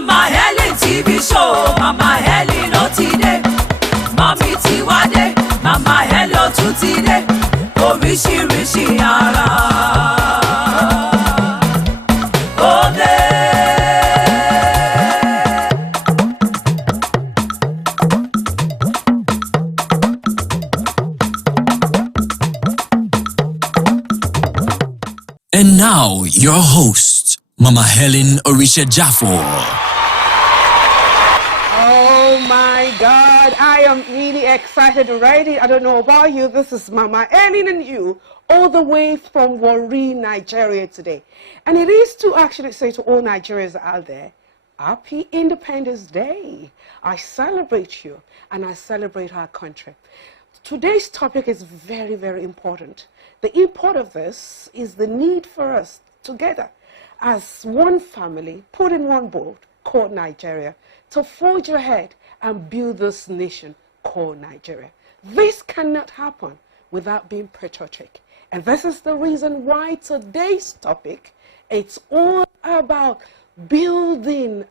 Mama Helen TV show, Mama Helen ó ti dé. Mami ti wá dé, Mama Helen ó tún ti dé. Oríṣiríṣi ara ó dé. And now, your host, Mama Helen Orisha Jaffor. Oh my God, I am really excited already. I don't know about you. This is Mama Helen and you, all the way from Warri, Nigeria today. And it is to actually say to all Nigerians out there, Happy Independence Day. I celebrate you and I celebrate our country. Today's topic is very, very important. The import of this is the need for us together as one family, put in one boat called Nigeria, to forge ahead and build this nation called Nigeria. This cannot happen without being patriotic. And this is the reason why today's topic, it's all about building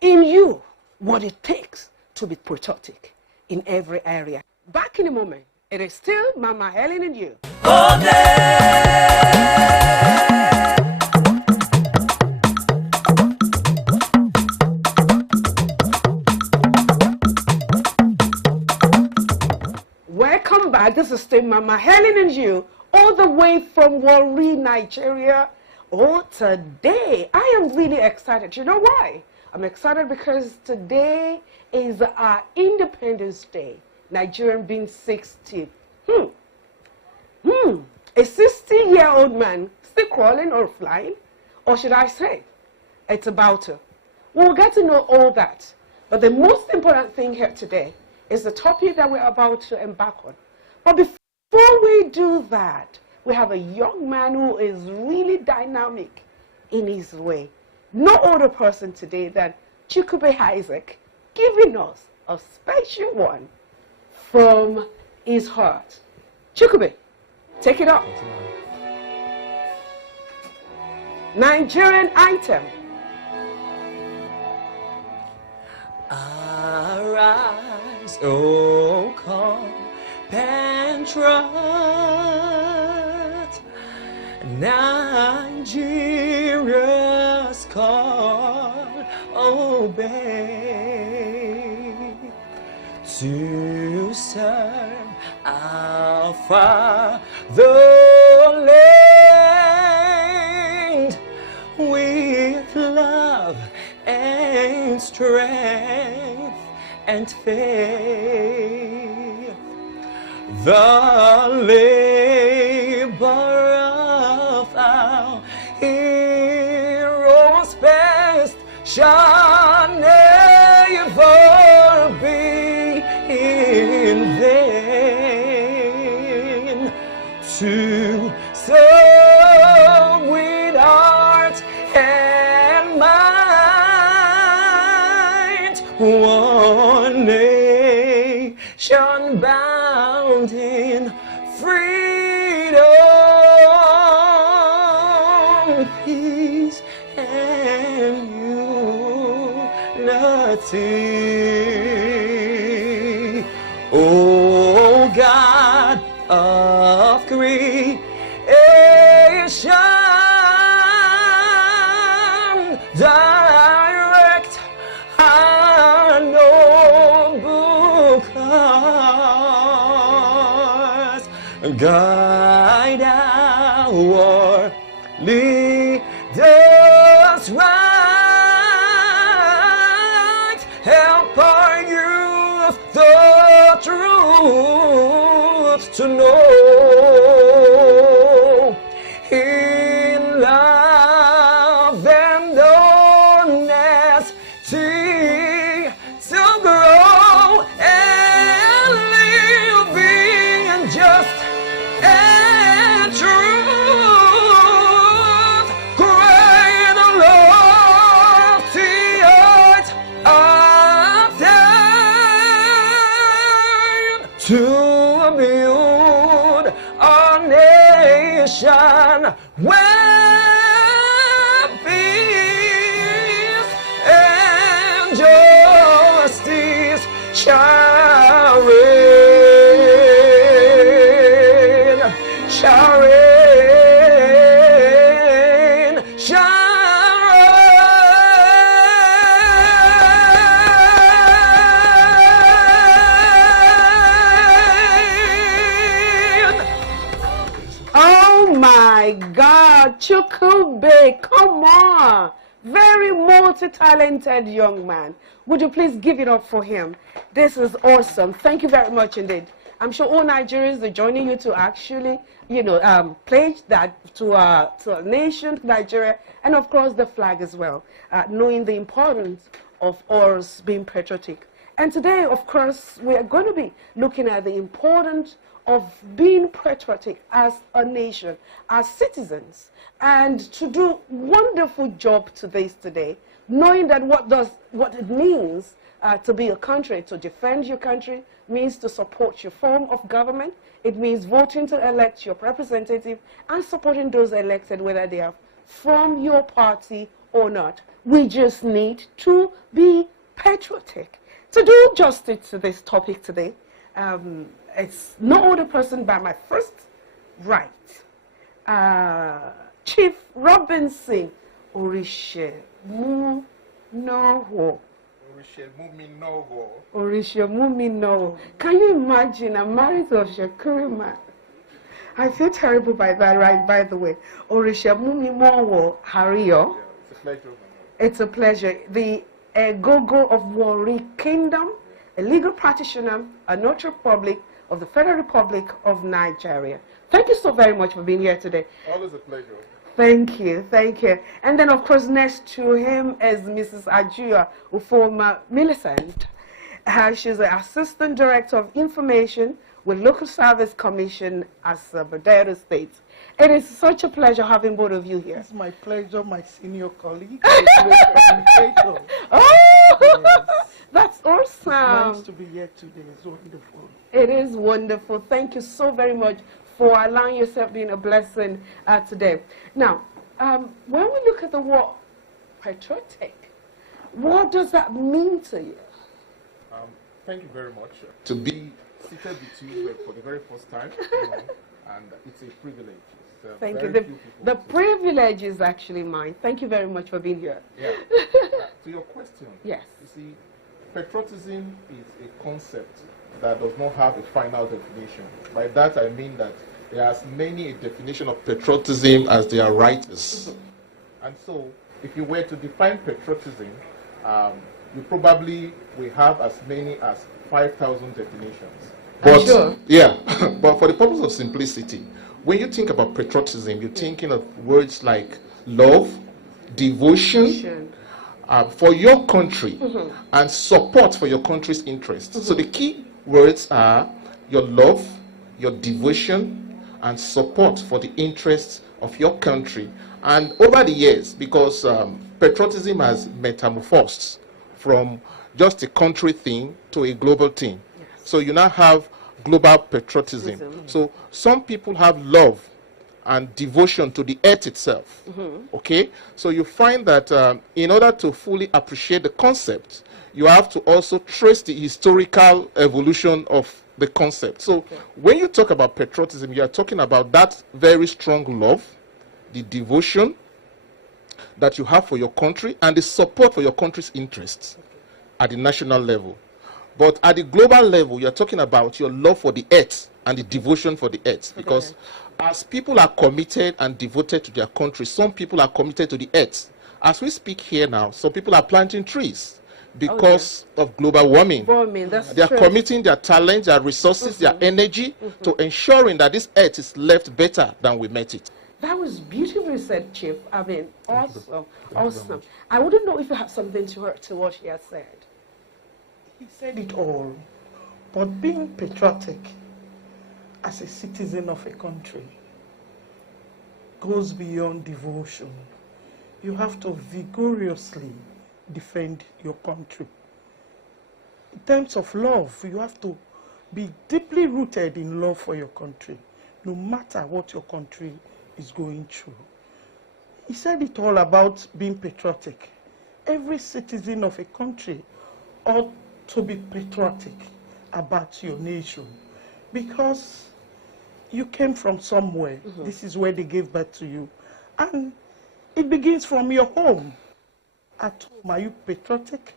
in you what it takes to be patriotic in every area. Back in a moment. It is still Mama Helen and you. All day. Welcome back. This is still Mama Helen and you, all the way from Warri, Nigeria. Oh, today I am really excited. You know why? I'm excited because today is our Independence Day. Nigerian being 60. A 60-year-old man still crawling or flying? Or should I say, it's about to. We'll get to know all that. But the most important thing here today is the topic that we're about to embark on. But before we do that, we have a young man who is really dynamic in his way. No other person today than Chukube Isaac, giving us a special one from his heart. Chukube, take it up. Nigerian item. Arise, O compatriot, Nigeria's call obey, to serve our fatherland with love and strength and faith. The labor of our heroes past shall never be in vain, to serve with heart and mind one nation bound in freedom, peace, and unity. O God of creation, direct our noble cause, guide our leaders right, help our youth the truth to know. In love and honesty to grow and live in just and Chukube, come on. Very multi-talented young man. Would you please give it up for him? This is awesome. Thank you very much indeed. I'm sure all Nigerians are joining you to actually, pledge that to our nation, Nigeria, and of course the flag as well, knowing the importance of us being patriotic. And today, of course, we are going to be looking at the importance of being patriotic as a nation, as citizens, and to do wonderful job to this today, knowing that what it means to be a country, to defend your country, means to support your form of government. It means voting to elect your representative and supporting those elected, whether they are from your party or not. We just need to be patriotic. To do justice to this topic today, it's no other person by my first right, Chief Robinson Orishe Munowo. Orishe Muminowo. Can you imagine? I'm married to a Shakuri man. I feel terrible by that, right? By the way, Orishe Muminowo Hario. It's a pleasure. It's a pleasure. The Gogo of Warri Kingdom, a legal practitioner, a notary public of the Federal Republic of Nigeria. Thank you so very much for being here today. Always a pleasure. Thank you, thank you. And then, of course, next to him is Mrs. Ajua Ufoma Millicent. She's the Assistant Director of Information with Local Service Commission as Badero State. It is such a pleasure having both of you here. It's my pleasure, my senior colleague. Oh, yes. That's awesome. It's nice to be here today. It's wonderful. It is wonderful. Thank you so very much for allowing yourself being a blessing today. Now, when we look at the word patriotic, what does that mean to you? Thank you very much. To be seated with you for the very first time, and it's a privilege. Thank you. The privilege is actually mine. Thank you very much for being here. Yeah. To your question, yes. You see, patriotism is a concept that does not have a final definition. By that I mean that there are as many a definition of patriotism as there are writers. And so, if you were to define patriotism, you probably will have as many as 5,000 definitions. But, sure. Yeah, but for the purpose of simplicity, when you think about patriotism, you're thinking of words like love, devotion, for your country, and support for your country's interests. So the key words are your love, your devotion, and support for the interests of your country. And over the years, because patriotism has metamorphosed from just a country thing to a global thing. Yes. So you now have global patriotism. So some people have love and devotion to the earth itself. Okay? So you find that in order to fully appreciate the concept, you have to also trace the historical evolution of the concept. So when you talk about patriotism, you are talking about that very strong love, the devotion that you have for your country, and the support for your country's interests at the national level. But at the global level, you're talking about your love for the earth and the devotion for the earth. Because as people are committed and devoted to their country, some people are committed to the earth. As we speak here now, some people are planting trees because of global warming. They are committing their talent, their resources, their energy to ensuring that this earth is left better than we met it. That was beautifully said, Chief. I mean, awesome, awesome. I wouldn't know if you have something to what he has said. He said it all. But being patriotic as a citizen of a country goes beyond devotion. You have to vigorously defend your country. In terms of love, you have to be deeply rooted in love for your country, no matter what your country is going through. He said it all about being patriotic. Every citizen of a country ought to be patriotic about your nation, because you came from somewhere. This is where they gave birth to you. And it begins from your home. At home, are you patriotic?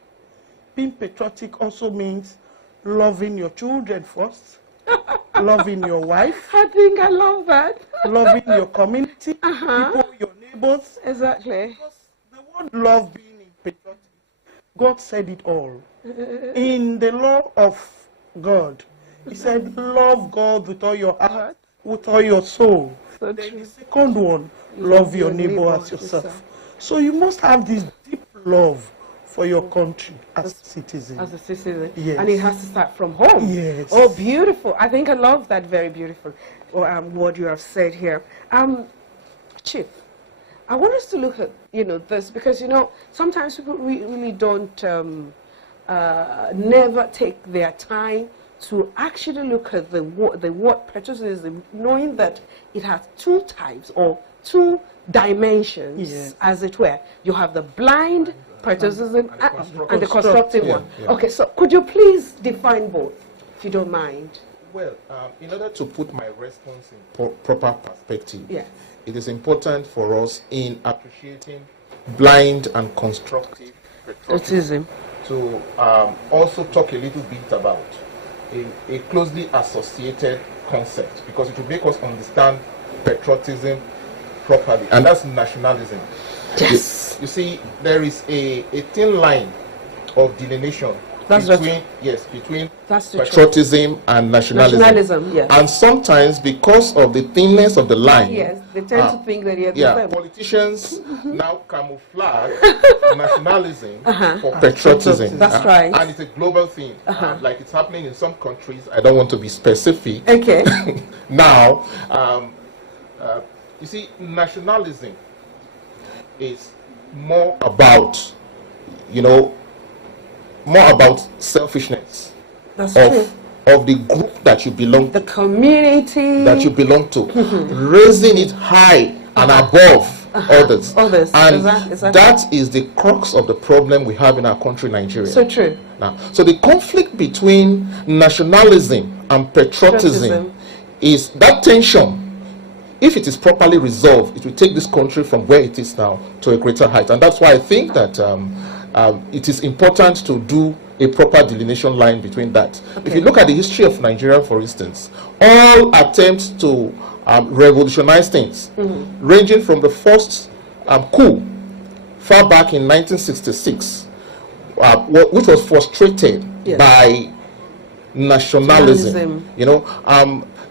Being patriotic also means loving your children first, loving your wife, I think I love that. loving your community, Uh-huh. people, your neighbors. Exactly. Because the word love being in patriotic, God said it all. In the law of God, He said, love God with all your heart, with all your soul. So Then true. the second one, love your neighbor as yourself. So you must have this deep love for your country as a citizen. As a citizen. Yes. And it has to start from home. Yes. Oh, beautiful. I think I love that very beautiful what you have said here. Chief, I want us to look at, this because, sometimes people really don't never take their time to actually look at the word patriotism, knowing that it has two types or two dimensions, Yes. as it were. You have the blind patriotism and the constructive Constructive. one. Yeah. Okay, so could you please define both, if you don't mind? Well, in order to put my response in proper perspective, Yes. it is important for us in appreciating blind and constructive patriotism to also talk a little bit about a closely associated concept, because it will make us understand patriotism properly, and that's nationalism. Yes. You see, there is a thin line of delineation That's between That's the truth. patriotism and nationalism. Nationalism, yes. And sometimes, because of the thinness of the line, Yes, they tend to think that you're the yeah, same. politicians now camouflage nationalism for patriotism. That's right. And it's a global thing, like it's happening in some countries. I don't want to be specific. Okay. Now, you see, nationalism is more about, more about selfishness That's true. of the group that you belong The to, community. that you belong to, raising it high and above others. And Exactly. that is the crux of the problem we have in our country, Nigeria. So true. Now, so the conflict between nationalism and patriotism is that tension. If it is properly resolved, it will take this country from where it is now to a greater height. And that's why I think that it is important to do a proper delineation line between that. Okay. If you look at the history of Nigeria, for instance, all attempts to revolutionize things, ranging from the first coup far back in 1966, which was frustrated by nationalism.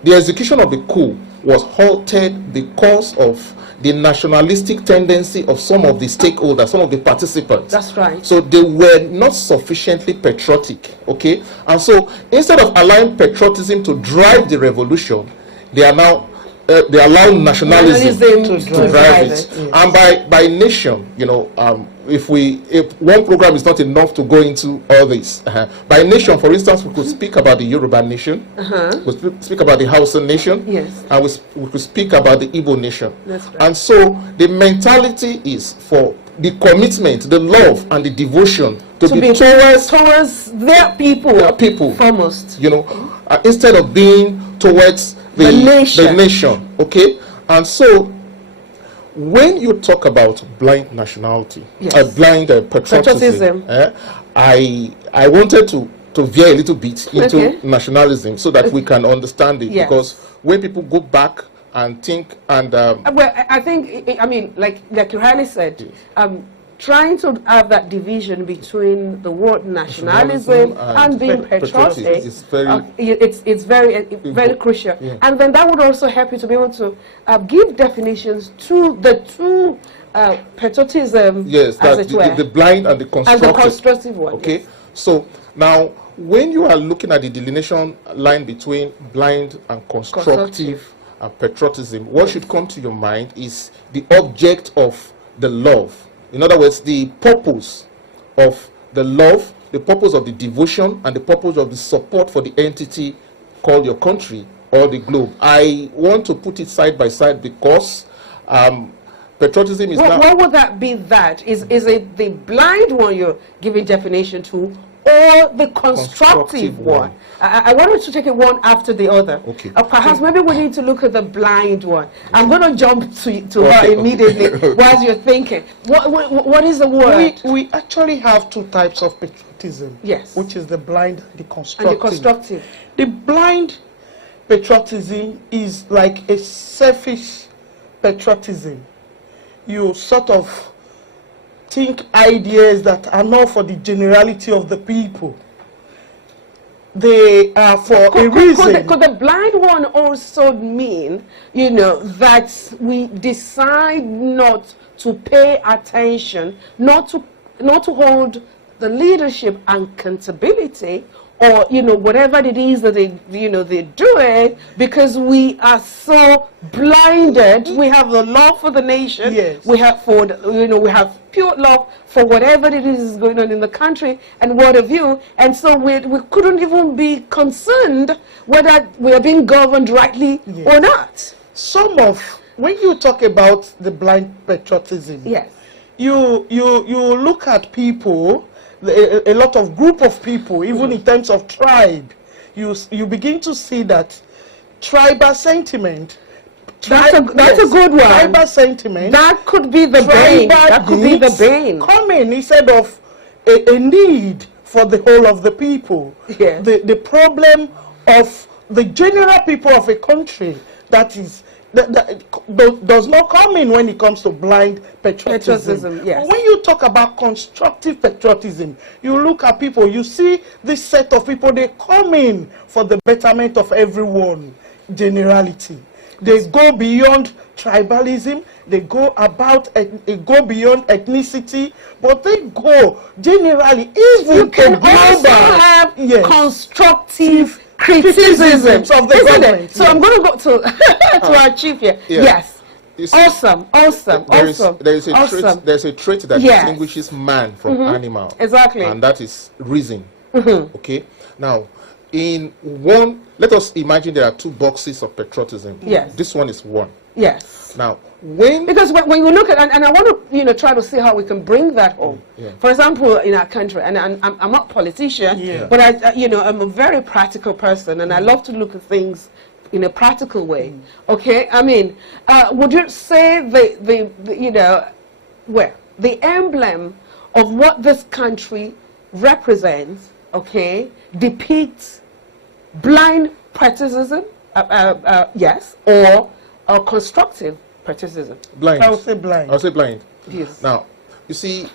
The execution of the coup was halted because of the nationalistic tendency of some of the stakeholders, some of the participants. That's right. So they were not sufficiently patriotic, okay? And so instead of allowing patriotism to drive the revolution, they are now they allow nationalism to drive it. Yes. And by nation, if one program is not enough to go into all this, by nation, for instance, we could speak about the Yoruba nation, we could speak about the Hausa nation, Yes. and we could speak about the Igbo nation. That's right. And so the mentality is for the commitment, the love, and the devotion to be towards their people, foremost. Instead of being towards the nation. Okay? And so when you talk about blind nationality, blind patriotism, I wanted to veer a little bit into nationalism so that we can understand it. Because when people go back and think and well, I think, like Yohane said, trying to have that division between the word nationalism and being patriotic is very crucial. Yeah. And then that would also help you to be able to give definitions to the two patriotism, yes, as it were, the blind and the constructive one. Okay, yes. So now when you are looking at the delineation line between blind and constructive patriotism, what should come to your mind is the object of the love. In other words, the purpose of the love, the purpose of the devotion, and the purpose of the support for the entity called your country or the globe. I want to put it side by side because patriotism is now... What would that be that? Is it the blind one you're giving definition to, or the constructive one? I wanted to take it one after the other. Okay. Perhaps maybe we need to look at the blind one. I'm going to jump to her immediately while you're thinking. What is the word? We actually have two types of patriotism. Yes. Which is the blind and the constructive. And the constructive. The blind patriotism is like a selfish patriotism. You sort of think ideas that are not for the generality of the people. They are for a reason. Could the blind one also mean, you know, that we decide not to pay attention, not to hold the leadership and accountability, or, you know, whatever it is that they, you know, they do it because we are so blinded. We have the love for the nation. Yes. We have we have pure love for whatever it is going on in the country and what have you. And so we couldn't even be concerned whether we are being governed rightly or not. When you talk about the blind patriotism, Yes. you look at people, a lot of group of people, even in terms of tribe, you begin to see that tribal sentiment. That's a good one. Tribal sentiment. That could be the bane. That could be the bane. Coming instead of a need for the whole of the people. Yes. The problem of the general people of a country that does not come in when it comes to blind patriotism. Yes. When you talk about constructive patriotism, you look at people, you see this set of people, they come in for the betterment of everyone, generality. They go beyond tribalism, they go beyond ethnicity, but they go generally, even You can global. also have Yes. constructive criticisms of the isn't government. it? So I'm going to go to our chief here. Yeah. Yes. You see, Awesome. there is a trait that Yes. distinguishes man from animal. Exactly. And that is reason. Okay. Now, let us imagine there are two boxes of patriotism. Yes. This one is one. Yes. Now, Because when you look at, and I want to, try to see how we can bring that home. Yeah. For example, in our country, and I'm not a politician, but I'm a very practical person, and I love to look at things in a practical way. Okay, I mean, would you say the emblem of what this country represents, okay, depicts blind patriotism, yes, or constructive patriotism? blind. I would say blind. I'll say blind. Yes. Now, you see,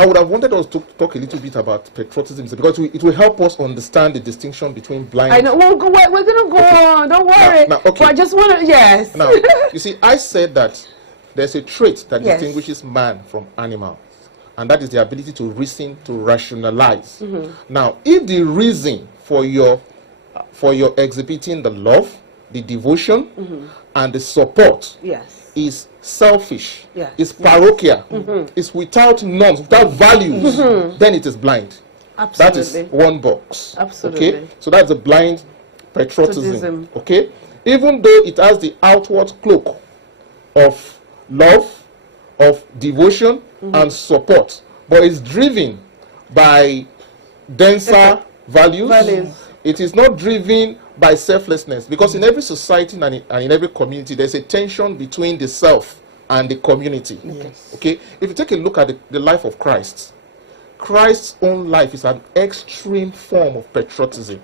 I would have wanted us to talk a little bit about patriotism because it will help us understand the distinction between blind. I know. We're going to go on. Don't worry. Now, okay. But I just want to, yes. Now, you see, I said that there's a trait that Yes. distinguishes man from animals, and that is the ability to reason, to rationalize. Now, if the reason for your exhibiting the love, the devotion, and the support Yes. is selfish, Yes. is parochial, is without norms, without values, then it is blind. That is Absolutely. one box. Absolutely. Okay, so that's the blind patriotism. Patriotism. Okay, even though it has the outward cloak of love, of devotion, and support, but it's driven by denser values. It is not driven by selflessness, because in every society and in every community, there's a tension between the self and the community. Yes. Okay, if you take a look at the life of Christ, Christ's own life is an extreme form of patriotism,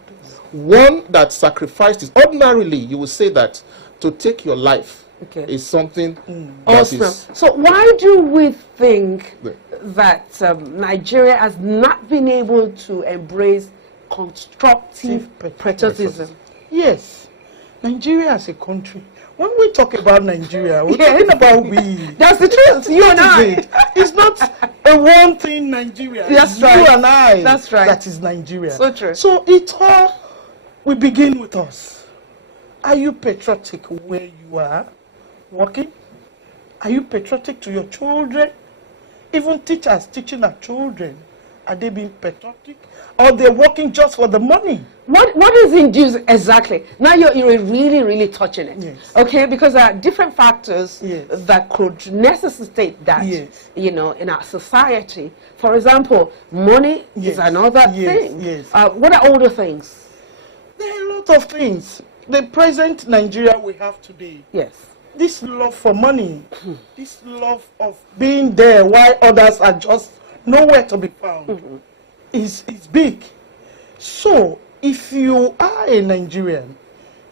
one that sacrificed. Ordinarily, you would say that to take your life is something that Awesome. is. So why do we think Yeah. that Nigeria has not been able to embrace constructive patriotism? Yes, Nigeria as a country. When we talk about Nigeria, we're Yes. talking about we. That's the truth. You and That I. is it. It's not a one thing Nigeria. That's It's right. You and I. That's right. That is Nigeria. So true. So it all, we begin with us. Are you patriotic where you are working? Are you patriotic to your children? Even teachers teaching our children, are they being patriotic? Or they're working just for the money? What is induced exactly? Now you're really, really touching it. Yes. Okay, because there are different factors Yes. that could necessitate that, Yes. in our society. For example, money Yes. is another Yes. thing. Yes. What are all the things? There are a lot of things. The present Nigeria we have today, Yes. this love for money, this love of being there while others are just nowhere to be found, is big. So if you are a Nigerian,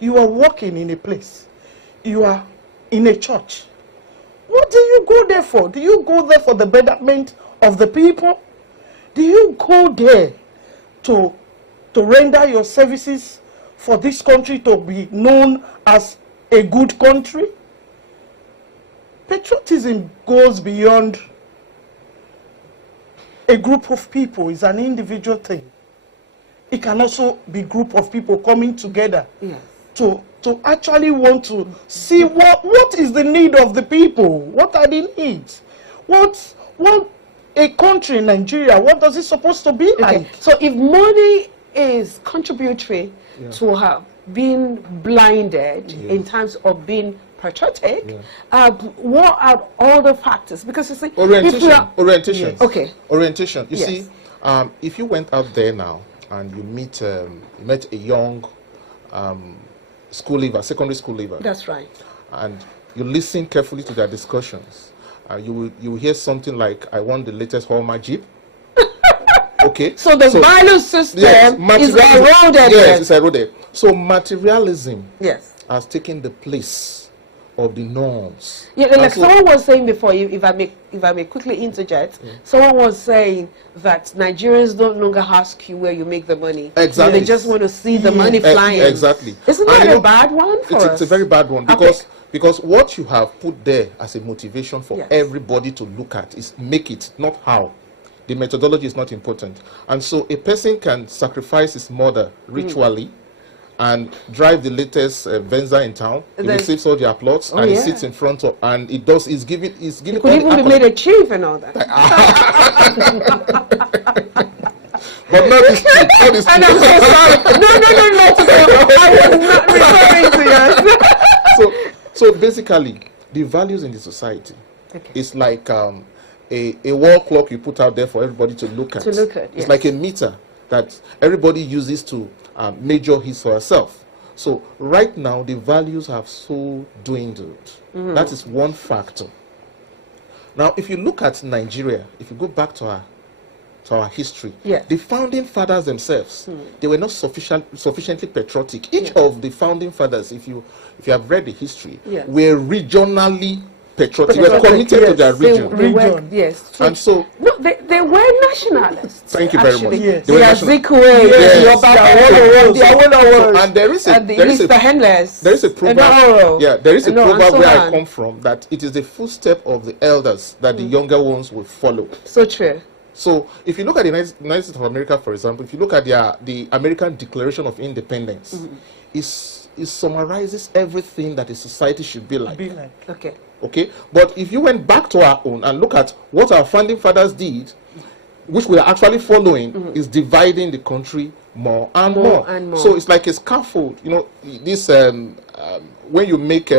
you are working in a place, you are in a church, what do you go there for? Do you go there for the betterment of the people? Do you go there to render your services for this country to be known as a good country? Patriotism goes beyond a group of people. It's an individual thing. It can also be a group of people coming together to actually want to see what is the need of the people. What are the needs? What a country in Nigeria, what does it supposed to be like? So if money is contributory to her being blinded in terms of being patriotic, what are all the factors? Because you see, orientation. Okay. Orientation. You see, if you went out there now and you met a young school leaver, secondary school leaver. That's right. And you listen carefully to their discussions. You will hear something like, "I want the latest Hallmark Jeep." Okay. So the value system is eroded. Yes, it's eroded. So materialism Yes. has taken the place of the norms. Yeah, like someone was saying before, if I may quickly interject, someone was saying that Nigerians don't longer ask you where you make the money. Exactly. They just want to see the money flying. Exactly. Isn't that a bad one for us? It's a very bad one because what you have put there as a motivation for everybody to look at is make it, not how. The methodology is not important. And so a person can sacrifice his mother ritually and drive the latest Venza in town. He receives all the applause and he sits in front of, and it does. He's giving. He could even be made a chief and all that. But not this chief. Not this chief. And I'm so sorry. No. I was not referring to you. So basically, the values in the society is like a wall clock you put out there for everybody to look at. It's like a meter that everybody uses to measure his or herself. So right now the values have so dwindled. That is one factor. Now if you look at Nigeria, if you go back to our history, the founding fathers themselves, they were not sufficiently patriotic. Each of the founding fathers, if you have read the history, were regionally patriotic. They were committed to their region. They were, and so no, they were nationalists. Thank you very much. Yes. They were and there is a proverb where I come from that it is the footstep of the elders that the younger ones will follow. So true. So if you look at the United States of America, for example, if you look at the American Declaration of Independence, it summarizes everything that a society should be like. Okay, but if you went back to our own and look at what our founding fathers did, which we are actually following, is dividing the country more and more. So it's like a scaffold. You know, this when you make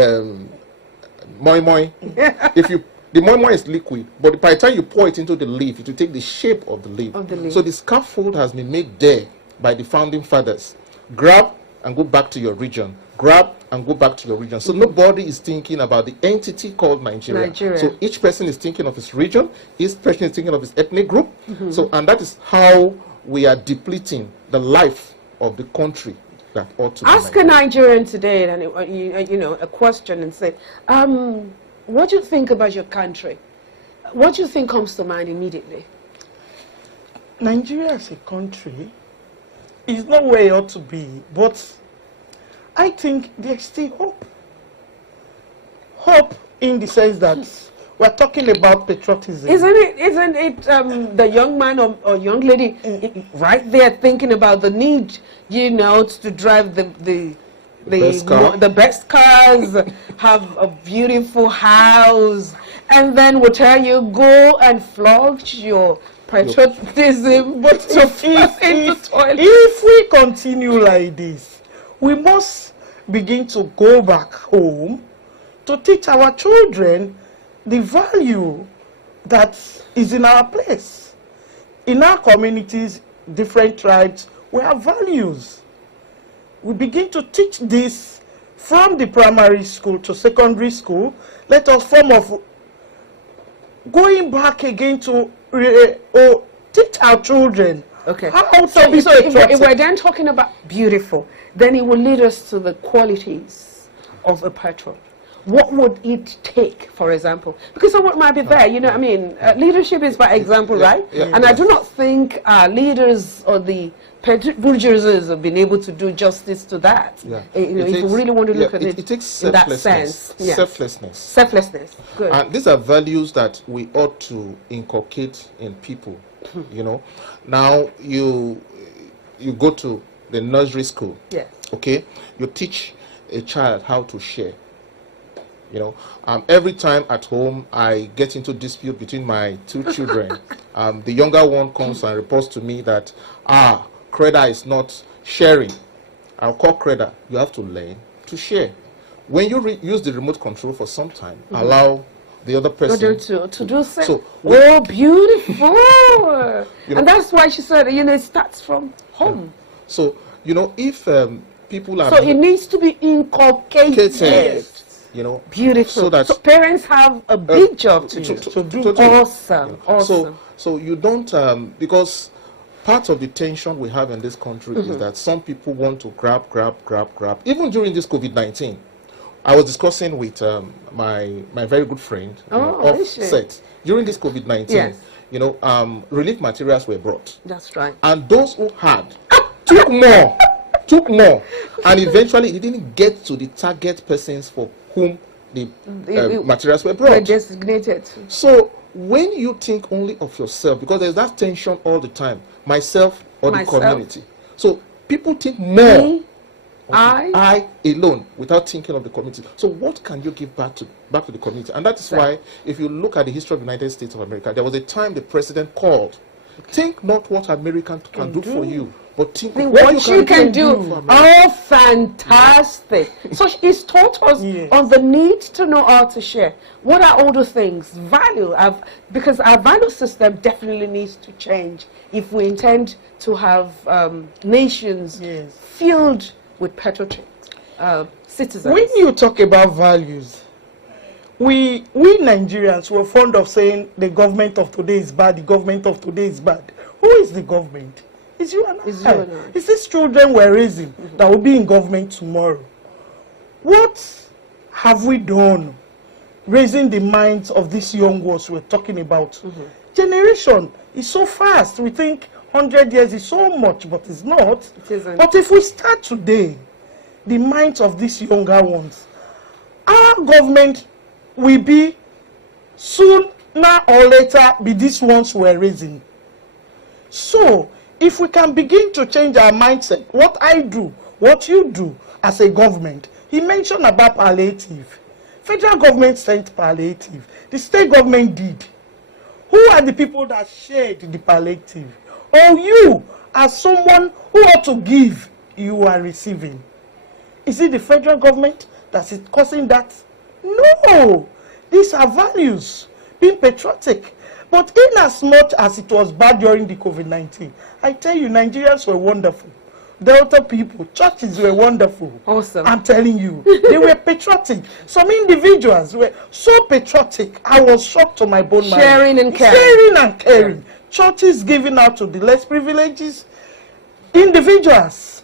moi moi, the moi moi is liquid, but by the time you pour it into the leaf, it will take the shape of the leaf. So the scaffold has been made there by the founding fathers. Grab and go back to your region. Grab and go back to your region. So nobody is thinking about the entity called Nigeria. So each person is thinking of his region, each person is thinking of his ethnic group. So, and that is how we are depleting the life of the country that ought to be. Ask a Nigerian today, and you know, a question, and say, what do you think about your country? What do you think comes to mind immediately? Nigeria as a country is not where it ought to be, but I think there's still hope. Hope in the sense that we're talking about patriotism. Isn't it the young man or young lady right there thinking about the need, you know, to drive the best cars, have a beautiful house, and then will tell you go and flaunt your patriotism, but if we continue like this, we must begin to go back home to teach our children the value that is in our place. In our communities, different tribes, we have values. We begin to teach this from the primary school to secondary school. Let us form of going back again to teach our children Okay. How So, to be so if patriotic. we're then talking about beautiful, then it will lead us to the qualities of a patriot. What would it take, for example? Because someone might be there, you know what I mean? Leadership is by example, right? And I do not think leaders or the bourgeoisie have been able to do justice to that. Yeah. You know, It if takes- we really want to look yeah, at it, it takes in that selflessness. sense. Yes. Selflessness. Selflessness. Good. And these are values that we ought to inculcate in people. You know, now you go to the nursery school. Yes. Okay, you teach a child how to share. You know, every time at home I get into dispute between my two children, the younger one comes and reports to me that Creda is not sharing. I'll call Creda. You have to learn to share. When you use the remote control for some time, allow the other person to do so. So Oh, beautiful. You know- And that's why she said, you know, it starts from home. So, you know, if people are So it needs to be inculcated. you know, Beautiful. so that parents have a big job to do. to- Awesome. Awesome. So you don't because part of the tension we have in this country is that some people want to grab. Even during this COVID-19, I was discussing with my very good friend offset during this COVID-19. Yes. You know, relief materials were brought, That's right. and those who had took more, and eventually it didn't get to the target persons for whom the materials were We're brought. designated. So when you think only of yourself, because there's that tension all the time, myself or the Myself. community. So people think more Me, of I. I alone without thinking of the community. So what can you give back to the community? And that is why, if you look at the history of the United States of America, there was a time the president called, think not what America can do for you, but think of What you can do. for America. Oh, fantastic. So it's taught us Yes. on the need to know how to share. What are all the things? Value. Because our value system definitely needs to change if we intend to have nations Yes. filled with patriotic citizens. When you talk about values, we Nigerians were fond of saying the government of today is bad, the government of today is bad. Who is the government? It's you and It's I. you and I. It's these children we're raising that will be in government tomorrow. What have we done raising the minds of these young ones we're talking about? Generation is so fast. We think 100 years is so much, but it's not. It isn't. But if we start today, the minds of these younger ones, our government will be sooner or later be these ones we're raising. So, if we can begin to change our mindset, what I do, what you do as a government, he mentioned about palliative. Federal government sent palliative. The state government did. Who are the people that shared the palliative? Or you, as someone who ought to give, you are receiving? Is it the federal government that is causing that? No. These are values. Being patriotic. But in as much as it was bad during the COVID-19, I tell you, Nigerians were wonderful. Delta people, churches were wonderful. Awesome. I'm telling you, they were patriotic. Some individuals were so patriotic. I was shocked to my bone marrow. Sharing and caring. Sharing and caring. Churches giving out to the less privileged. Individuals.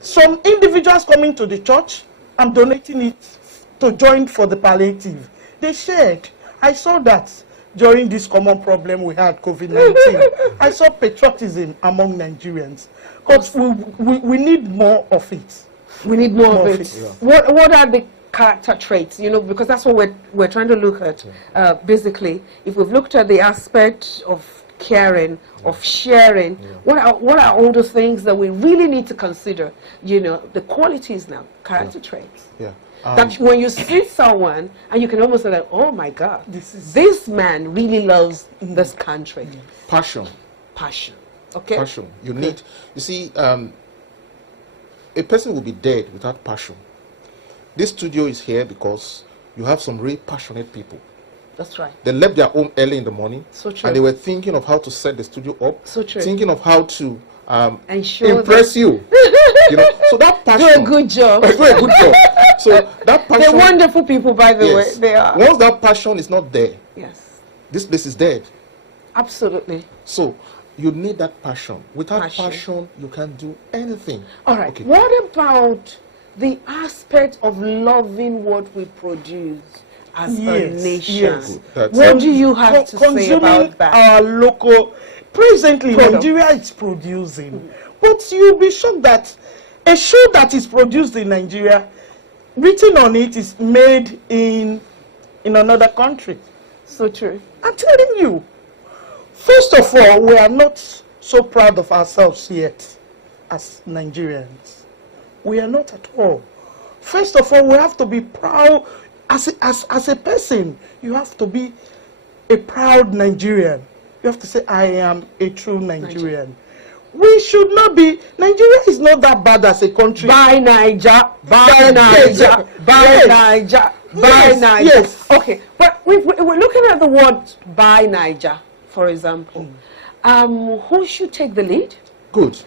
Some individuals coming to the church, I'm donating it to join for the palliative. They shared. I saw that during this common problem we had, COVID-19. I saw patriotism among Nigerians. Because we need more of it. We need more More of of it. it. What are the character traits? You know, because that's what we're trying to look at. Basically, if we've looked at the aspect of caring, of sharing, what are all the things that we really need to consider? You know, the qualities now, character traits. Yeah. That when you see someone and you can almost say, like, oh my God, this man really loves this country. Passion. Passion. Okay. Passion. You need. You see, a person will be dead without passion. This studio is here because you have some really passionate people. That's right. They left their home early in the morning, So true. and they were thinking of how to set the studio up. So true. Thinking of how to Ensure impress you. You know, so that Do passion. a good job. Do a good job. So that passion. They're wonderful people, by the Yes. way. They are. Once that passion is not there, Yes. this place is dead. Absolutely. So you need that passion. Without Passion. passion, you can't do anything. All right. Okay. What about the aspect of loving what we produce as a Yes, nation? yes. What do you have to say consuming about that? our local, presently Product. Nigeria is producing, but you'll be shocked that a shoe that is produced in Nigeria, written on it is made in another country. So true. I'm telling you. First of all, we are not so proud of ourselves yet as Nigerians. We are not at all. First of all, we have to be proud. As a person, you have to be a proud Nigerian. You have to say, I am a true Nigerian. We should not be, Nigeria is not that bad as a country. Buy Niger, buy Yes. Niger, buy Yes. Niger, buy Yes, Niger. yes. Okay, but we're looking at the word buy Niger, for example. Who should take the lead? Good.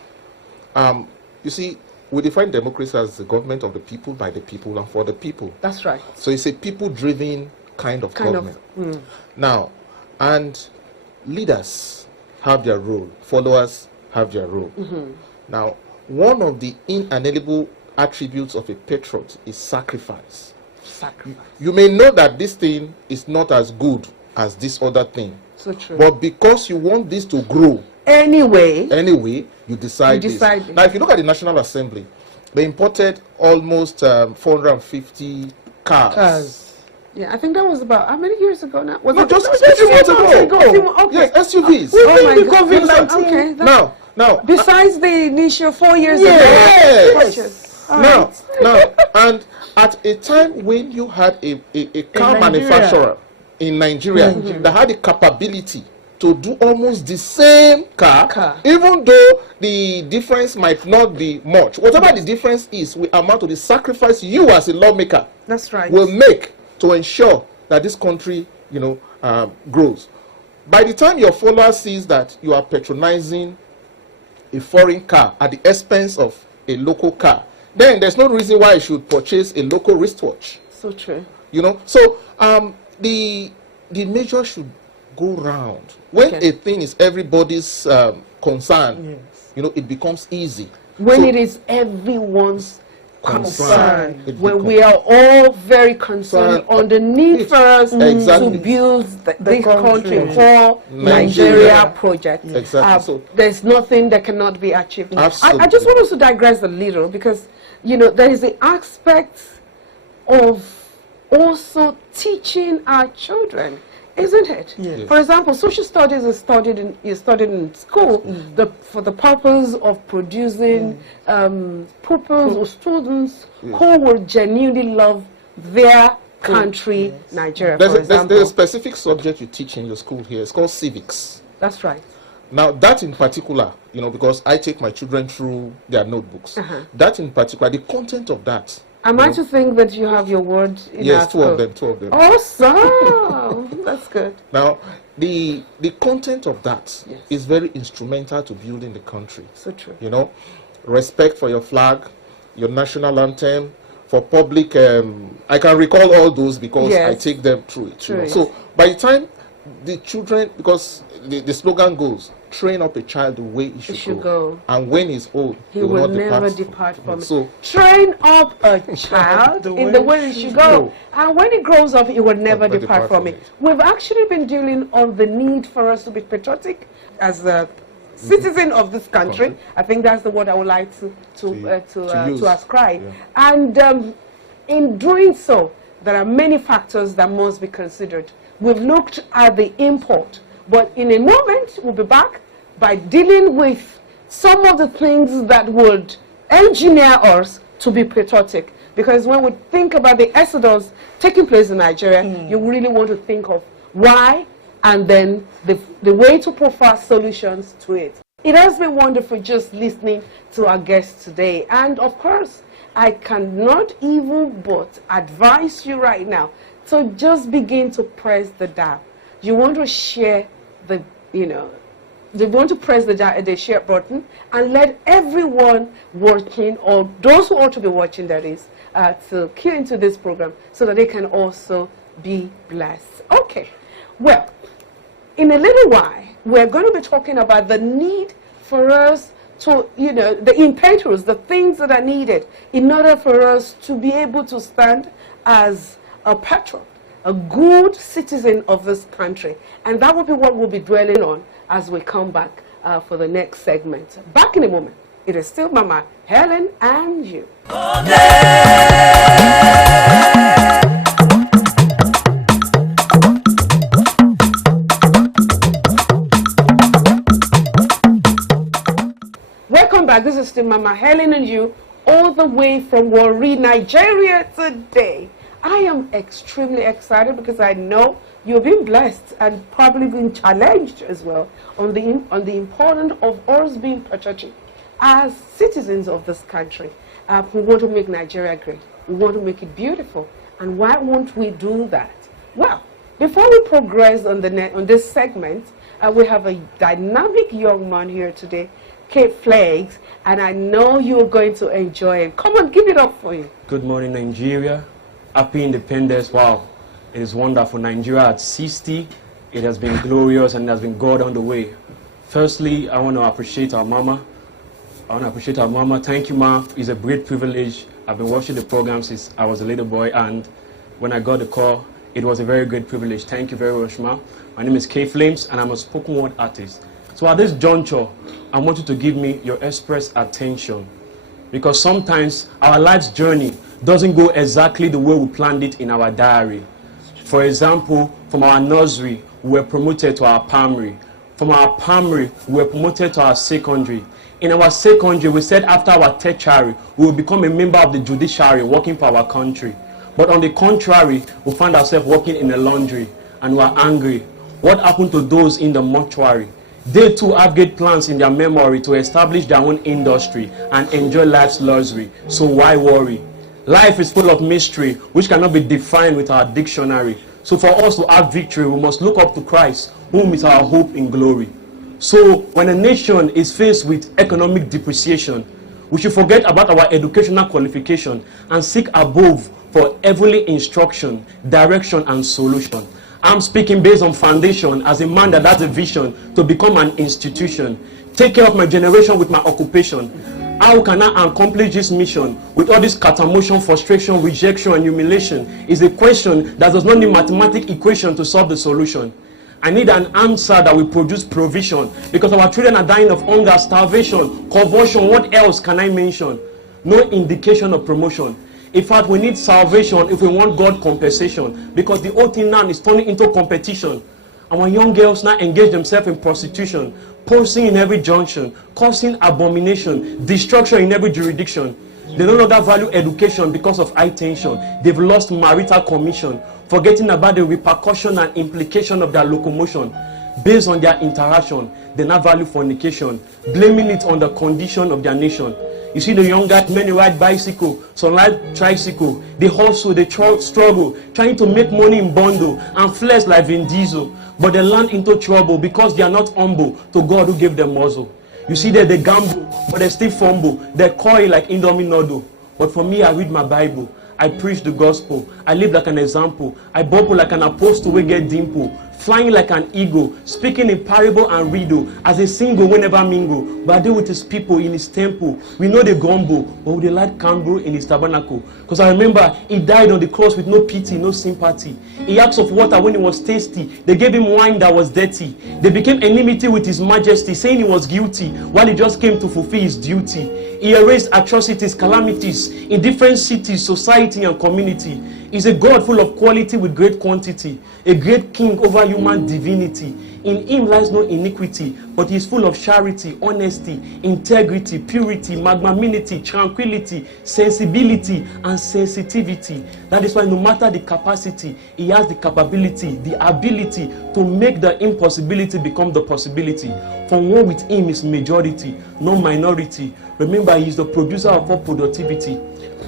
You see, we define democracy as the government of the people, by the people, and for the people. That's right. So it's a people-driven kind of government. Now, and leaders have their role, followers have their role. Now, one of the inalienable attributes of a patriot is sacrifice. Sacrifice. You may know that this thing is not as good as this other thing, So true. but because you want this to grow Anyway, you decide, You decide this. this. Now, if you look at the National Assembly, they imported almost 450 cars. yeah, I think that was about how many years ago now? Was No, it just that was a few months A ago. few months- okay. Yes, SUVs. Oh my the God. COVID-19. Okay. that's- Now, besides the initial 4 years Yes. ago purchase. All now, right. now, and at a time when you had a car Nigeria. manufacturer in Nigeria that had the capability to do almost the same car, even though the difference might not be much. Whatever the difference is, will amount to the sacrifice you as a lawmaker That's right. will make to ensure that this country, grows. By the time your follower sees that you are patronizing a foreign car at the expense of a local car, then there's no reason why you should purchase a local wristwatch. So true. So the measure should go round. When Okay. a thing is everybody's concern, Yes. it becomes easy. When So- it is everyone's concern, It when becomes- we are all very concerned Concern- on the need for us Exactly. to build this country country. for Nigeria. Nigeria project. Exactly. So- There's nothing that cannot be achieved. I just Absolutely. want us to digress a little because, there is the aspect of also teaching our children, isn't it? Yes. For example, social studies is studied in school for the purpose of producing pupils or students who will genuinely love their country, Nigeria, for example. There's a specific subject you teach in your school here. It's called civics. That's right. Now, that in particular, because I take my children through their notebooks. That in particular, the content of that. Am I to think that you have your word in Yes, our two of school? them. Awesome! That's good. Now, the content of that Yes. is very instrumental to building the country. So true. Respect for your flag, your national anthem, for public. I can recall all those because I Yes. take them through it. Through it. So by the time the children, because the slogan goes, train up a child the way he should go. And when he's old, He will not never depart from it. So train up a child in the way he should go. And when he grows up, he will never depart from it. We've actually been dealing on the need for us to be patriotic as a citizen of this country. I think that's the word I would like to ascribe. Yeah. And in doing so, there are many factors that must be considered. We've looked at the import, but in a moment, we'll be back by dealing with some of the things that would engineer us to be patriotic. Because when we think about the exodus taking place in Nigeria, you really want to think of why and then the way to profile solutions to it. It has been wonderful just listening to our guests today. And of course, I cannot even but advise you right now to just begin to press the dial. You want to share you want to press the share button and let everyone working, or those who ought to be watching, that is, to key into this program so that they can also be blessed. Okay, well, in a little while, we're going to be talking about the need for us to, the impetus, the things that are needed in order for us to be able to stand as a patriot, a good citizen of this country. And that will be what we'll be dwelling on as we come back for the next segment. Back in a moment. It is still Mama Helen and you. Welcome back. This is still Mama Helen and you, all the way from Warri, Nigeria today. I am extremely excited because I know you've been blessed and probably been challenged as well on the importance of us being patriotic as citizens of this country. We want to make Nigeria great. We want to make it beautiful. And why won't we do that? Well, before we progress on this segment, we have a dynamic young man here today, Cape Flags, and I know you're going to enjoy him. Come on, give it up for you. Good morning, Nigeria. Happy Independence. Wow, it is wonderful. Nigeria at 60. It has been glorious and it has been God on the way. Firstly, I want to appreciate our mama. Thank you, Ma. It's a great privilege. I've been watching the program since I was a little boy, and when I got the call, it was a very great privilege. Thank you very much, Ma. My name is K Flames, and I'm a spoken word artist. So at this juncture, I want you to give me your express attention, because sometimes our life's journey doesn't go exactly the way we planned it in our diary. For example, from our nursery, we were promoted to our primary. From our primary, we were promoted to our secondary. In our secondary, we said after our tertiary, we will become a member of the judiciary working for our country. But on the contrary, we found ourselves working in a laundry and we are angry. What happened to those in the mortuary? They too have great plans in their memory to establish their own industry and enjoy life's luxury. So why worry? Life is full of mystery which cannot be defined with our dictionary. So for us to have victory, we must look up to Christ, whom is our hope in glory. So when a nation is faced with economic depreciation, we should forget about our educational qualification and seek above for heavenly instruction, direction, and solution. I'm speaking based on foundation as a man that has a vision to become an institution. Take care of my generation with my occupation. How can I accomplish this mission with all this catamotion, frustration, rejection, and humiliation? Is a question that does not need mathematical equation to solve the solution. I need an answer that will produce provision, because our children are dying of hunger, starvation, convulsion. What else can I mention? No indication of promotion. In fact, we need salvation if we want God compensation, because the whole thing now is turning into competition. Our young girls now engage themselves in prostitution, posting in every junction, causing abomination, destruction in every jurisdiction. They no longer value education because of high tension. They've lost marital commission, forgetting about the repercussion and implication of their locomotion. Based on their interaction, they now value fornication, blaming it on the condition of their nation. You see the young guys, many ride bicycle, some ride tricycle. They hustle, they struggle, trying to make money in bundle and flex like Vin Diesel. But they land into trouble because they are not humble to God who gave them muzzle. You see that they gamble, but they still fumble. They coy like Indomie noodle. But for me, I read my Bible. I preach the gospel. I live like an example. I bubble like an apostle we get dimple. Flying like an eagle, speaking in parable and riddle, as a single whenever mingle. But I deal with his people in his temple. We know the gumbo, but we like Campbell in his tabernacle. Because I remember he died on the cross with no pity, no sympathy. He asked of water when it was tasty. They gave him wine that was dirty. They became enmity with his majesty, saying he was guilty, while he just came to fulfill his duty. He erased atrocities, calamities in different cities, society, and community. He's a God full of quality with great quantity, a great king over human divinity. In him lies no iniquity, but he is full of charity, honesty, integrity, purity, magnanimity, tranquility, sensibility, and sensitivity. That is why no matter the capacity, he has the capability, the ability to make the impossibility become the possibility. For one with him is majority, no minority. Remember, he is the producer of all productivity.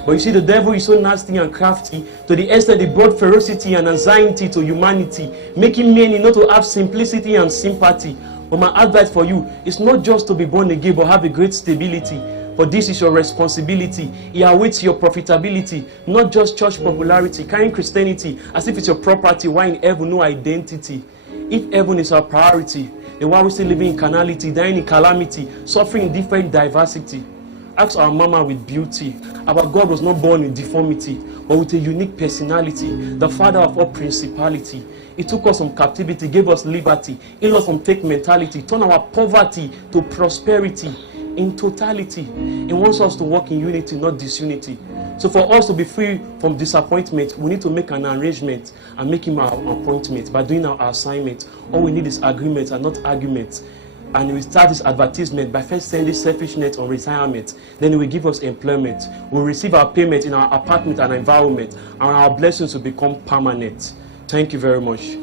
But you see, the devil is so nasty and crafty to the extent he brought ferocity and anxiety to humanity, making many not to have simplicity and sympathy. But my advice for you is not just to be born again, but have a great stability. For this is your responsibility. He awaits your profitability, not just church popularity, carrying Christianity as if it's your property, while in heaven no identity. If heaven is our priority, then why are we still living in carnality, dying in calamity, suffering in different diversity? Ask our mama with beauty. Our God was not born in deformity, but with a unique personality, the father of all principality. He took us from captivity, gave us liberty, healed us from fake mentality, turned our poverty to prosperity in totality. He wants us to work in unity, not disunity. So for us to be free from disappointment, we need to make an arrangement and make him our appointment by doing our assignment. All we need is agreement and not arguments. And we start this advertisement by first sending selfishness on retirement. Then he will give us employment. We'll receive our payment in our apartment and environment, and our blessings will become permanent. Thank you very much.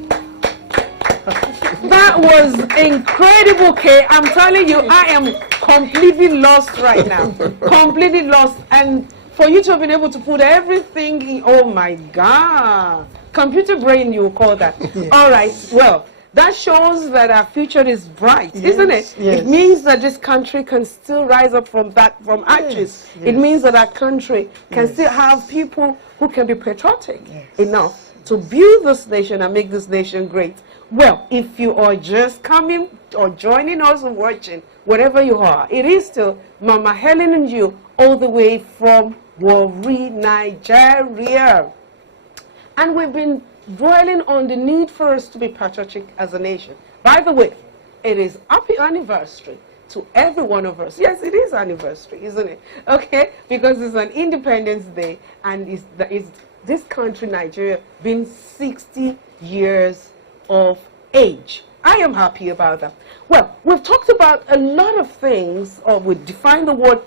That was incredible, Kay. I'm telling you, I am completely lost right now. Completely lost. And for you to have been able to put everything in, oh my God. Computer brain, you call that. Yes. All right, well, that shows that our future is bright, yes, isn't it? Yes. It means that this country can still rise up from ashes. Yes. It means that our country can still have people who can be patriotic enough to build this nation and make this nation great. Well, if you are just coming or joining us and watching, wherever you are, it is still Mama Helen and you, all the way from Warri, Nigeria. And we've been dwelling on the need for us to be patriotic as a nation. By the way, it is happy anniversary to every one of us. Yes, it is anniversary, isn't it? Okay, because it's an Independence Day, and it's this country, Nigeria, been 60 years of age. I am happy about that. Well, we've talked about a lot of things, or we defined the word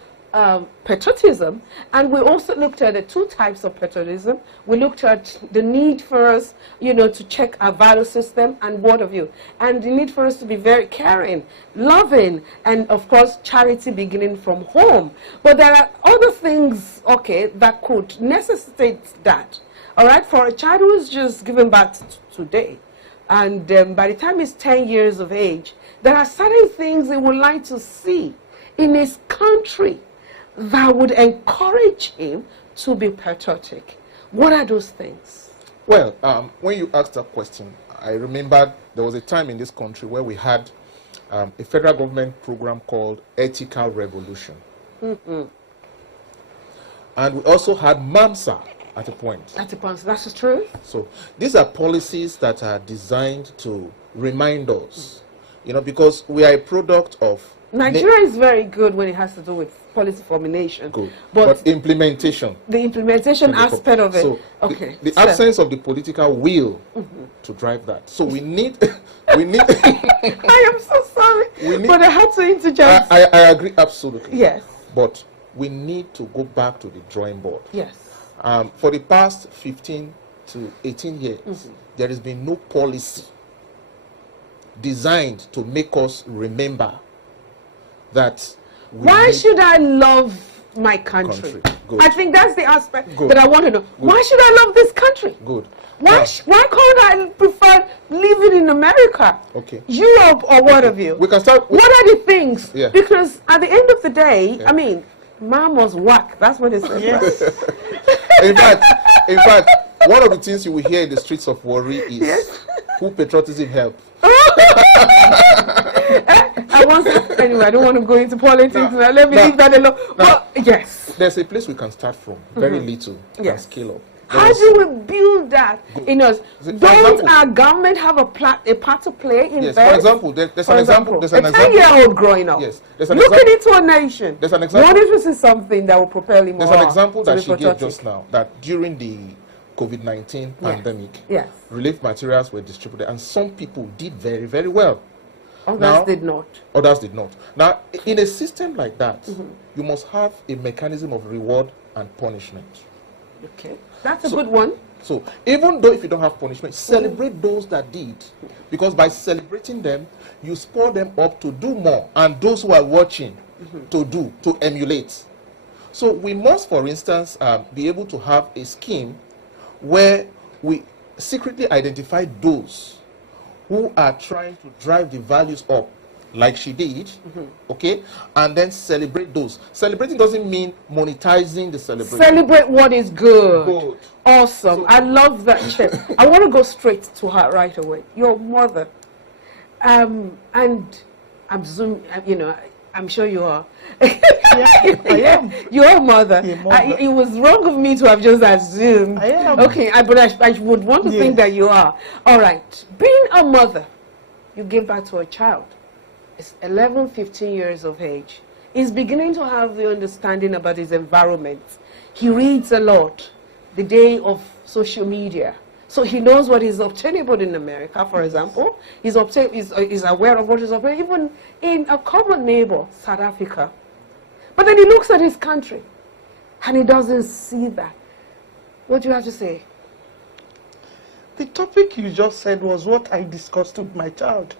patriotism, and we also looked at the two types of patriotism. We looked at the need for us, to check our value system and what have you, and the need for us to be very caring, loving, and of course charity beginning from home. But there are other things, okay, that could necessitate that. All right, for a child who is just given birth today, and by the time he's 10 years of age, there are certain things he would like to see in his country that would encourage him to be patriotic. What are those things? Well, when you asked that question, I remembered there was a time in this country where we had a federal government program called Ethical Revolution. And we also had MAMSA at a point. At a point, that's true. So these are policies that are designed to remind us, because we are a product of... Nigeria is very good when it has to do with policy formulation. Good. But implementation. The implementation aspect of it. So okay. The absence of the political will to drive that. So we need... I am so sorry, but I had to interject. I agree absolutely. Yes. But we need to go back to the drawing board. Yes. For the past 15 to 18 years, there has been no policy designed to make us remember that. Why should I love my country? I think that's the aspect that I want to know. Good. Why should I love this country? Good. Why can't I prefer living in America, Europe, or what have you? We can start. What are the things? Yeah. Because at the end of the day, I mean, man must whack. That's what it says. Yes. in fact, one of the things you will hear in the streets of Warri is who patriotism help. Anyway, I don't want to go into politics. Let me leave that alone. But yes, there's a place we can start from. Very little. And scale up. How do we build that in us? Don't our government have a part to play in that? For example, there's an example. A 10-year-old growing up. Yes. Looking into a nation. There's an example. What if this is something that will propel him? There's an example that she gave just now, that during the COVID-19 pandemic, relief materials were distributed, and some people did very, very well. Others did not. Others did not. Now, in a system like that, you must have a mechanism of reward and punishment. Okay, that's a good one. So, even though if you don't have punishment, celebrate those that did. Because by celebrating them, you spur them up to do more. And those who are watching to emulate. So, we must, for instance, be able to have a scheme where we secretly identify those who are trying to drive the values up, like she did, and then celebrate those. Celebrating doesn't mean monetizing the celebration. Celebrate what is good. Awesome. So, I love that, Chip. I want to go straight to her right away. Your mother, And I'm I'm sure you are. Yeah, I am. Your mother. Yeah, mother. It was wrong of me to have just assumed. I am. Okay, but I would want to think Yes. that you are. All right. Being a mother, you give birth to a child. It's 11, 15 years of age. He's beginning to have the understanding about his environment. He reads a lot. The day of social media. So he knows what is obtainable in America, for example. He's aware of what is obtainable even in a common neighbor, South Africa. But then he looks at his country and he doesn't see that. What do you have to say? The topic you just said was what I discussed with my child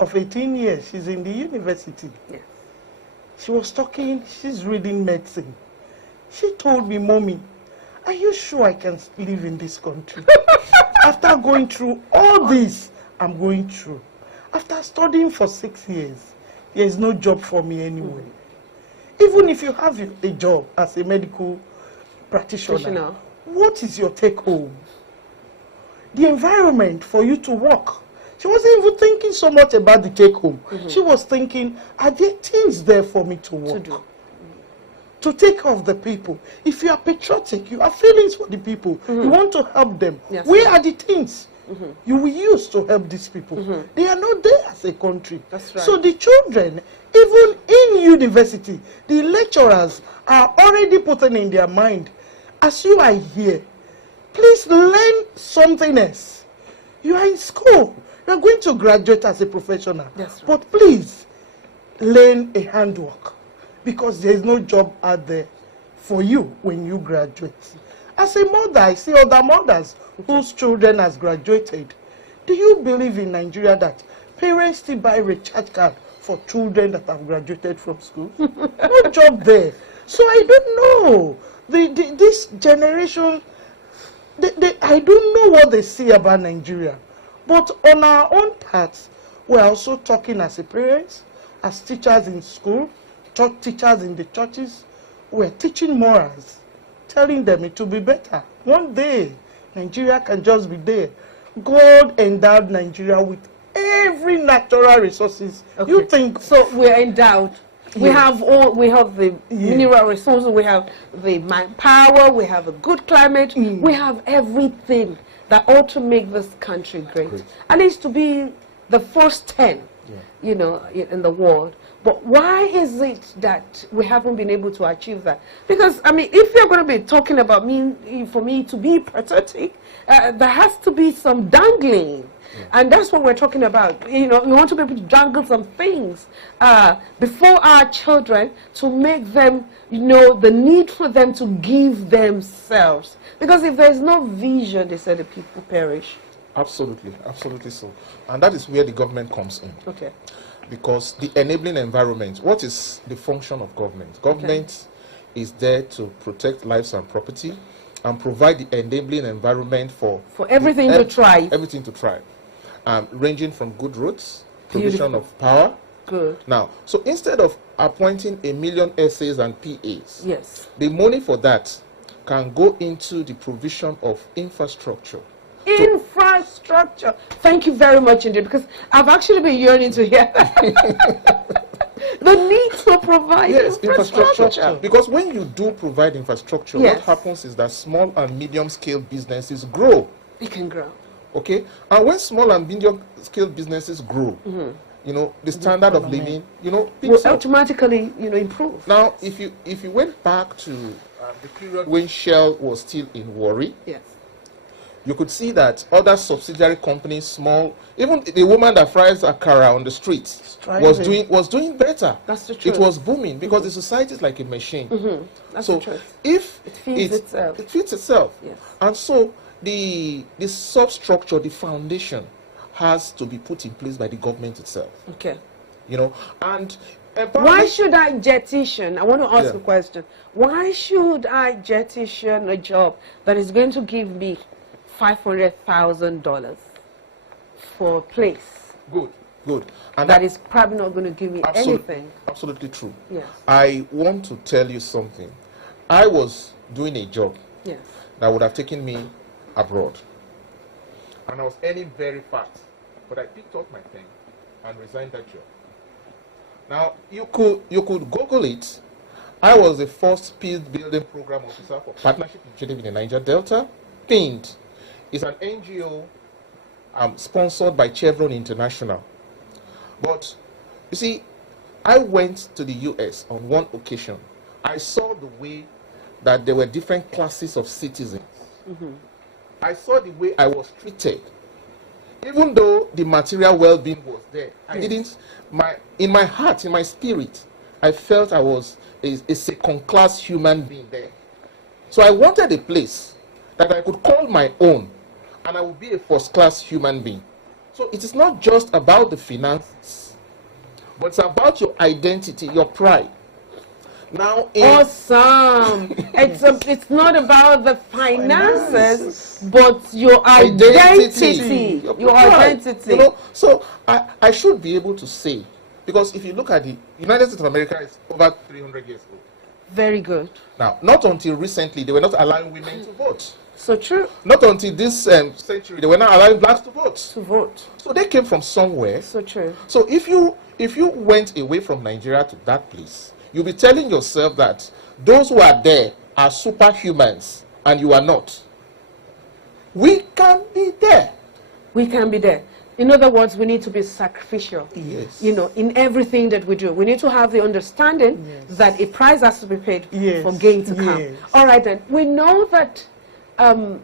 of 18 years. She's in the university. Yes. She was talking, she's reading medicine. She told me, Mommy, are you sure I can live in this country? After going through all this I'm going through. After studying for 6 years, there is no job for me anyway. Even if you have a job as a medical practitioner, what is your take home? The environment for you to work. She wasn't even thinking so much about the take home. She was thinking, are there things there for me to work? To take care of the people. If you are patriotic, you have feelings for the people, you want to help them. Yes, where are the things you will use to help these people? They are not there as a country. That's right. So the children, even in university, the lecturers are already putting in their mind, as you are here, please learn something else. You are in school. You are going to graduate as a professional. That's right. But please, learn a handwork. Because there is no job out there for you when you graduate. As a mother, I see other mothers whose children has graduated. Do you believe in Nigeria that parents still buy recharge card for children that have graduated from school? No job there. So I don't know. This generation, I don't know what they see about Nigeria. But on our own part, we're also talking as a parents, as teachers in school, church teachers in the churches. We're teaching morals, telling them it will be better. One day, Nigeria can just be there. God endowed Nigeria with every natural resources. Okay. You think so? We're endowed. We Yes. we have the mineral resources, we have the manpower, we have a good climate, we have everything that ought to make this country great. And it's to be the first 10, in the world. But why is it that we haven't been able to achieve that? Because, I mean, if you're going to be talking about for me to be patriotic, there has to be some dangling. And that's what we're talking about. We want to be able to dangle some things before our children to make them, the need for them to give themselves. Because if there's no vision, they say the people perish. Absolutely, absolutely so. And that is where the government comes in. Okay. Because the enabling environment, what is the function of government? Government is there to protect lives and property and provide the enabling environment for everything to thrive. Everything to thrive. Ranging from good roads, provision of power. Good. Now, so instead of appointing 1 million SAs and PAs, Yes. the money for that can go into the provision of infrastructure. Infrastructure. Thank you very much indeed, because I've actually been yearning to hear that. The need to provide infrastructure. Because when you do provide infrastructure, what happens is that small and medium scale businesses grow. It can grow. Okay? And when small and medium scale businesses grow, the standard of living, will automatically, improve. Now, if you went back to the period when Shell was still in Warri, yes, you could see that other subsidiary companies, small, even the woman that fries akara on the streets was doing better. That's the truth. It was booming because the society is like a machine. That's so the truth. if it feeds itself. It feeds itself. Yes. And so the substructure, the foundation, has to be put in place by the government itself. Okay. And why should I jettison? I want to ask a question. Why should I jettison a job that is going to give me $500,000 for a place? Good. And that is probably not going to give me anything. Absolutely true. Yes. I want to tell you something. I was doing a job that would have taken me abroad. And I was earning very fast. But I picked up my pen and resigned that job. Now, you could Google it. I was the first peace building program officer for Partnership Initiative in the Niger Delta. PIND is an NGO sponsored by Chevron International. But you see, I went to the US on one occasion. I saw the way that there were different classes of citizens. I saw the way I was treated. Even though the material well-being was there, I didn't, in my heart, in my spirit, I felt I was a second-class human being there. So I wanted a place that I could call my own, and I would be a first-class human being. So it is not just about the finances, but it's about your identity, your pride. Now, Awesome. It's not about the finances, but your identity. Your pride, identity. You know, so I should be able to say, because if you look at the United States of America, is over 300 years old. Very good. Now, not until recently, they were not allowing women to vote. So true. Not until this century, they were not allowing blacks to vote. So they came from somewhere. So true. So if you went away from Nigeria to that place, you'll be telling yourself that those who are there are superhumans and you are not. We can be there. We can be there. In other words, we need to be sacrificial. Yes. You know, in everything that we do. We need to have the understanding that a price has to be paid for gain to come. All right, then. We know that okay,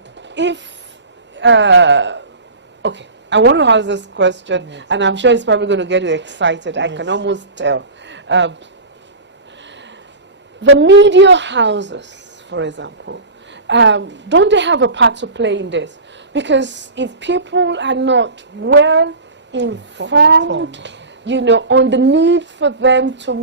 I want to ask this question, and I'm sure it's probably going to get you excited. I can almost tell. The media houses, for example, don't they have a part to play in this? Because if people are not well informed, you know, on the need for them to